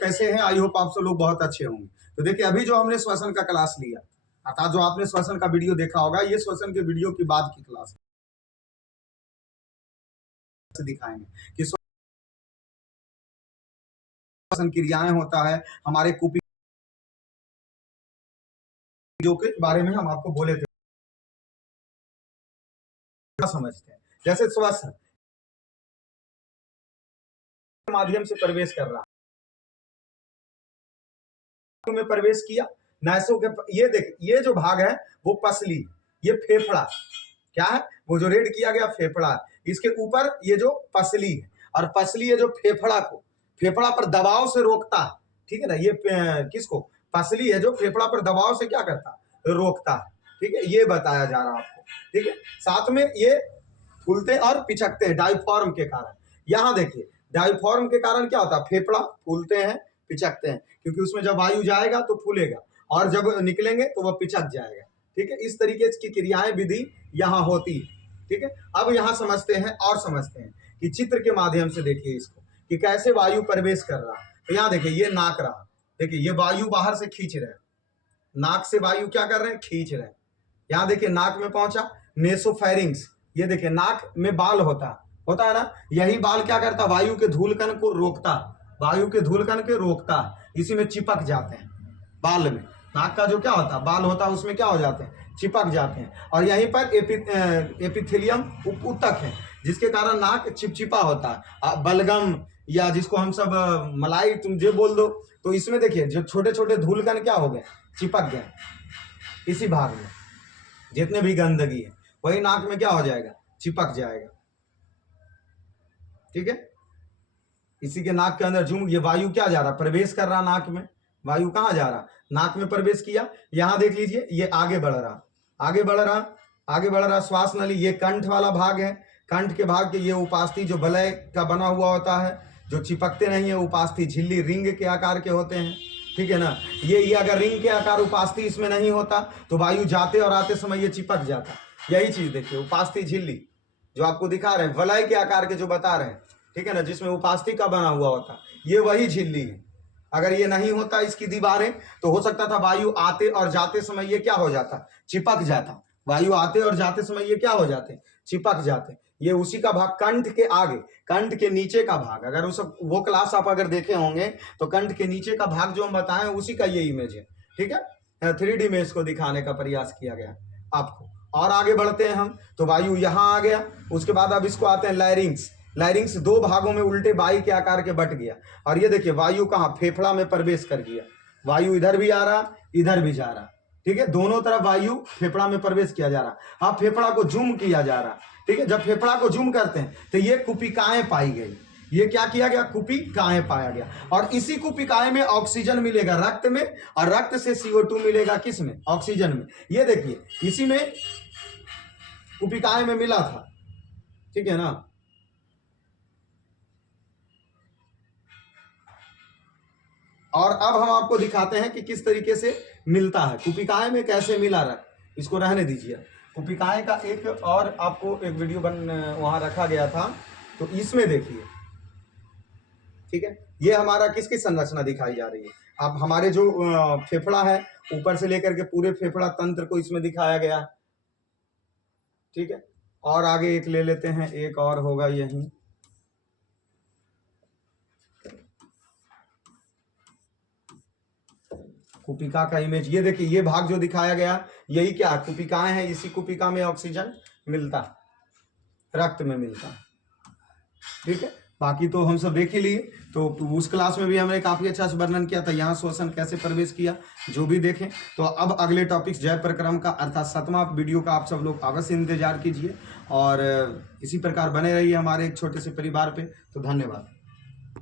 कैसे हैं? I hope आप सब लोग बहुत अच्छे होंगे। तो देखिए अभी जो हमने श्वसन का क्लास लिया, अर्थात जो आपने श्वसन का वीडियो देखा होगा, ये श्वसन के वीडियो की बाद की क्लास दिखाएंगे कि श्वसन क्रियाएं होता है हमारे कुपी के बारे में हम आपको बोले थे, समझते हैं। जैसे श्वसन के माध्यम से प्रवेश कर रहा में प्रवेश किया, नासों के ये देख, ये जो भाग है वो पसली, ये फेफड़ा क्या है, वो जो रेड किया गया फेफड़ा, इसके ऊपर ये जो पसली है, और पसली है जो फेफड़ा पर दबाव से रोकता है, ठीक है ना। ये किसको, पसली है जो फेफड़ा पर दबाव से क्या करता है, रोकता है, ठीक है। ये बताया जा रहा है आपको, ठीक है। साथ में ये फूलते और पिचकते हैं डायफ्राम के कारण। यहाँ देखिए डायफ्राम के कारण क्या होता है, फेफड़ा फूलते हैं पिचकते हैं, क्योंकि उसमें जब वायु जाएगा तो फूलेगा और जब निकलेंगे तो वह पिचक जाएगा, ठीक है। इस तरीके की क्रियाएं विधि यहाँ होती है, ठीक है। अब यहाँ समझते हैं और समझते हैं कि चित्र के माध्यम से देखिए इसको कि कैसे वायु प्रवेश कर रहा है। तो यहाँ देखिए ये नाक रहा, देखिए ये वायु बाहर से खींच रहे हैं, नाक से वायु क्या कर रहे हैं, खींच रहे हैं। यहाँ देखिए नाक में पहुंचा नेसोफेरिंग्स, ये देखिए नाक में बाल होता है ना, यही बाल क्या करता, वायु के धूलकण को रोकता, वायु के धूलकण के रोकता, इसी में चिपक जाते हैं बाल में। नाक का जो क्या होता है बाल होता है उसमें क्या हो जाते हैं, चिपक जाते हैं। और यहीं पर एपिथेलियम ऊतक है जिसके कारण नाक चिपचिपा होता है, बलगम या जिसको हम सब मलाई तुम जो बोल दो। तो इसमें देखिए जो छोटे छोटे धूलकण क्या हो गए, चिपक गए इसी भाग में, जितने भी गंदगी है वही नाक में क्या हो जाएगा, चिपक जाएगा, ठीक है। इसी के नाक के अंदर झुम, ये वायु क्या जा रहा, प्रवेश कर रहा नाक में, वायु कहाँ जा रहा, नाक में प्रवेश किया। यहां देख लीजिए ये आगे बढ़ रहा, आगे बढ़ रहा, आगे बढ़ रहा। श्वास नली, ये कंठ वाला भाग है, कंठ के भाग के ये उपास्थि जो वलय का बना हुआ होता है, जो चिपकते नहीं है, उपास्थि झिल्ली रिंग के आकार के होते हैं, ठीक है ना। ये अगर रिंग के आकार उपास्थि इसमें नहीं होता तो वायु जाते और आते समय ये चिपक जाता। यही चीज देखिए उपास्थि झिल्ली जो आपको दिखा रहे हैं, वलय के आकार के जो बता रहे हैं, ठीक है ना, जिसमें उपास्थि का बना हुआ होता, ये वही झिल्ली है। अगर ये नहीं होता इसकी दीवारें तो हो सकता था वायु आते और जाते समय ये क्या हो जाता, चिपक जाता। वायु आते और जाते समय ये क्या हो जाते, चिपक जाते। ये उसी का भाग, कंठ के आगे, कंठ के नीचे का भाग, अगर वो क्लास आप अगर देखे होंगे तो कंठ के नीचे का भाग जो हम बताएं उसी का ये इमेज है, ठीक है। 3D इमेज को दिखाने का प्रयास किया गया आपको। और आगे बढ़ते हैं हम, तो वायु यहाँ आ गया, उसके बाद अब इसको आते हैं लैरिंग्स। लैरिंग्स दो भागों में उल्टे बाई के आकार के बट गया, और ये देखिए वायु कहाँ, फेफड़ा में प्रवेश कर गया। वायु इधर भी आ रहा, इधर भी जा रहा, ठीक है, दोनों तरफ वायु फेफड़ा में प्रवेश किया जा रहा। अब फेफड़ा को जूम किया जा रहा, ठीक है। जब फेफड़ा को जूम करते हैं तो ये कुपिकाएं पाई गई, ये क्या किया गया, कुपिकाएं पाया गया। और इसी कुपिकाएं में ऑक्सीजन मिलेगा रक्त में, और रक्त से CO2 मिलेगा किसमें, ऑक्सीजन में। ये देखिए इसी में कुपिकाएं में मिला था, ठीक है ना। और अब हम आपको दिखाते हैं कि किस तरीके से मिलता है, कुपिकाएं में कैसे मिला रहा, इसको रहने दीजिए। कुपिकाएं का एक और आपको एक वीडियो वहां रखा गया था, तो इसमें देखिए, ठीक है। ये हमारा किसकी संरचना दिखाई जा रही है, अब हमारे जो फेफड़ा है ऊपर से लेकर के पूरे फेफड़ा तंत्र को इसमें दिखाया गया, ठीक है। और आगे एक ले लेते हैं, एक और होगा यही, कुपिका का इमेज। ये देखिए ये भाग जो दिखाया गया यही क्या, कुपिकाएं हैं, इसी कुपिका में ऑक्सीजन मिलता, रक्त में मिलता, ठीक है। बाकी तो हम सब देख ही लिए, तो उस क्लास में भी हमने काफी अच्छा से वर्णन किया था, यहाँ श्वसन कैसे प्रवेश किया, जो भी देखें। तो अब अगले टॉपिक्स जय प्रक्रम का अर्थात 7वां वीडियो का आप सब लोग अवश्य इंतजार कीजिए, और इसी प्रकार बने रहिए हमारे एक छोटे से परिवार पे। तो धन्यवाद।